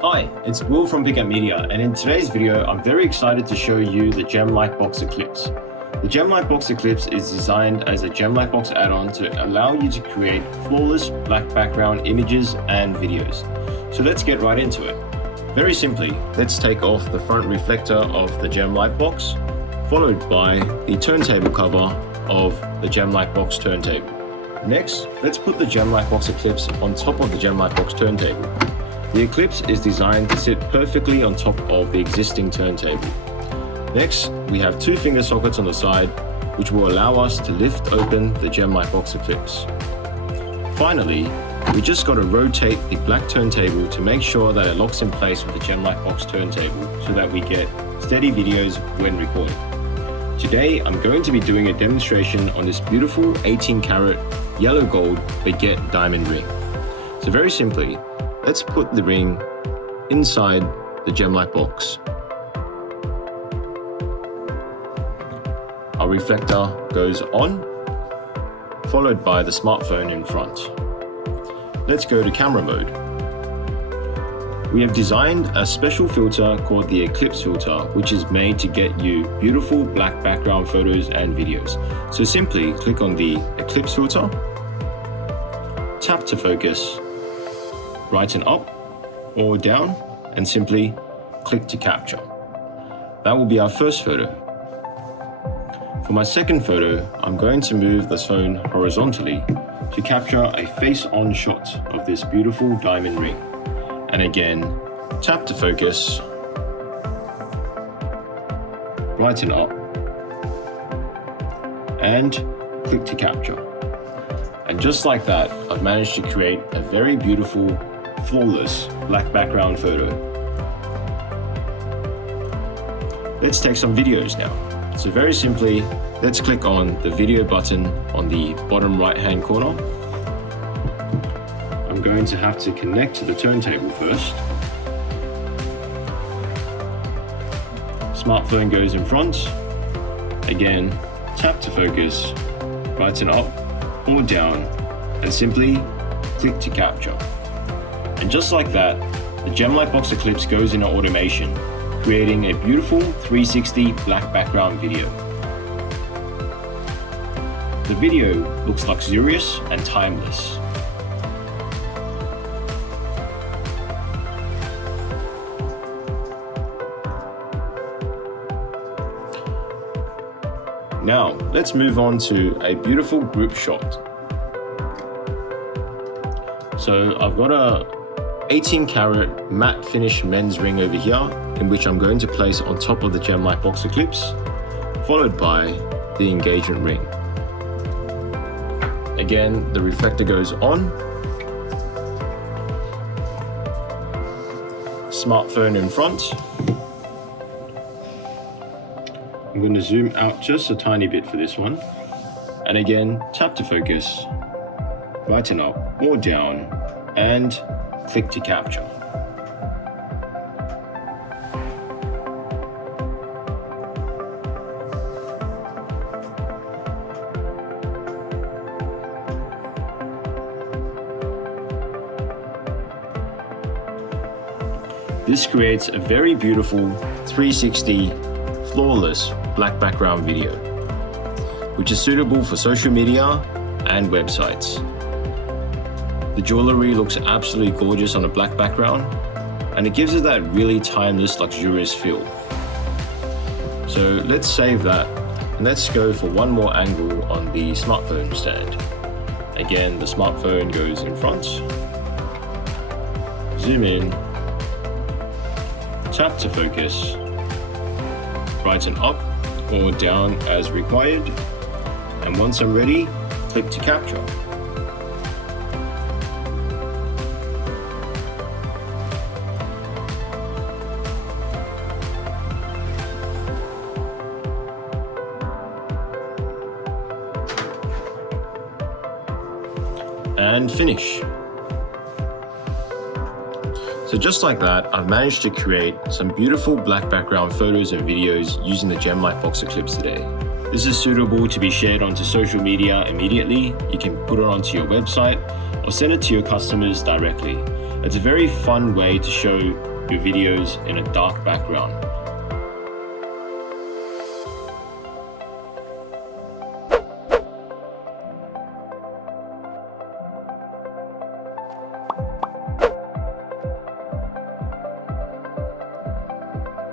Hi, it's Will from Big Media, and in today's video, I'm very excited to show you the Gemlightbox Eclipse. The Gemlightbox Eclipse is designed as a Gemlightbox add-on to allow you to create flawless black background images and videos. So let's get right into it. Very simply, let's take off the front reflector of the Gemlightbox, followed by the turntable cover of the Gemlightbox turntable. Next, let's put the Gemlightbox Eclipse on top of the Gemlightbox turntable. The Eclipse is designed to sit perfectly on top of the existing turntable. Next, we have two finger sockets on the side, which will allow us to lift open the Gemlightbox Eclipse. Finally, we just got to rotate the black turntable to make sure that it locks in place with the Gemlightbox turntable so that we get steady videos when recording. Today, I'm going to be doing a demonstration on this beautiful 18-karat yellow gold baguette diamond ring. So very simply, let's put the ring inside the Gemlightbox. Our reflector goes on, followed by the smartphone in front. Let's go to camera mode. We have designed a special filter called the Eclipse filter, which is made to get you beautiful black background photos and videos. So simply click on the Eclipse filter, tap to focus, brighten up or down, and simply click to capture. That will be our first photo. For my second photo, I'm going to move the phone horizontally to capture a face-on shot of this beautiful diamond ring. And again, tap to focus, brighten up, and click to capture. And just like that, I've managed to create a very beautiful, flawless black background photo. Let's take some videos now. So very simply, let's click on the video button on the bottom right-hand corner. I'm going to have to connect to the turntable first. Smartphone goes in front. Again, tap to focus, brighten up or down, and simply click to capture. And just like that, the Gemlightbox Eclipse goes into automation, creating a beautiful 360 black background video. The video looks luxurious and timeless. Now, let's move on to a beautiful group shot. So I've got a 18-karat matte finish men's ring over here, in which I'm going to place on top of the Gemlightbox Eclipse, followed by the engagement ring. Again, the reflector goes on, smartphone in front. I'm going to zoom out just a tiny bit for this one. And again, tap to focus, brighten up or down, and click to capture. This creates a very beautiful 360 flawless black background video, which is suitable for social media and websites. The jewelry looks absolutely gorgeous on a black background, and it gives it that really timeless, luxurious feel. So let's save that, and let's go for one more angle on the smartphone stand. Again, the smartphone goes in front, zoom in, tap to focus, brighten up or down as required, and once I'm ready, click to capture. And finish. So just like that, I've managed to create some beautiful black background photos and videos using the Gemlightbox Eclipse today. This is suitable to be shared onto social media immediately. You can put it onto your website or send it to your customers directly. It's a very fun way to show your videos in a dark background.